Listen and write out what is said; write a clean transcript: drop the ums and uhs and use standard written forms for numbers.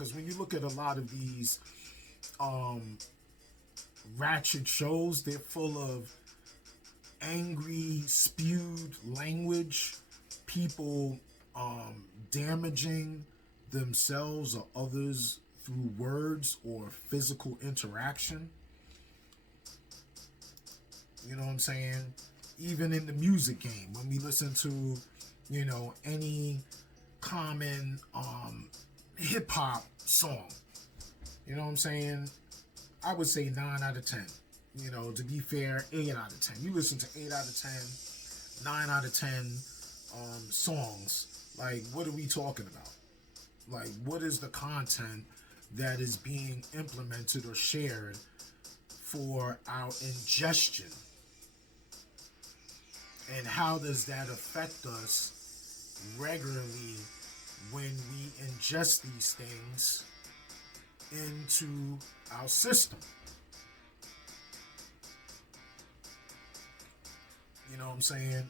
Because when you look at a lot of these Ratchet shows, they're full of angry, spewed language, people damaging themselves or others through words or physical interaction. You know what I'm saying? Even in the music game, when we listen to, any common hip hop song, you know what I'm saying? I would say 9 out of 10. To be fair, 8 out of 10. You listen to 8 out of 10, 9 out of 10 songs. Like, what are we talking about? Like, what is the content that is being implemented or shared for our ingestion? And how does that affect us regularly when we ingest these things into our system? You know what I'm saying?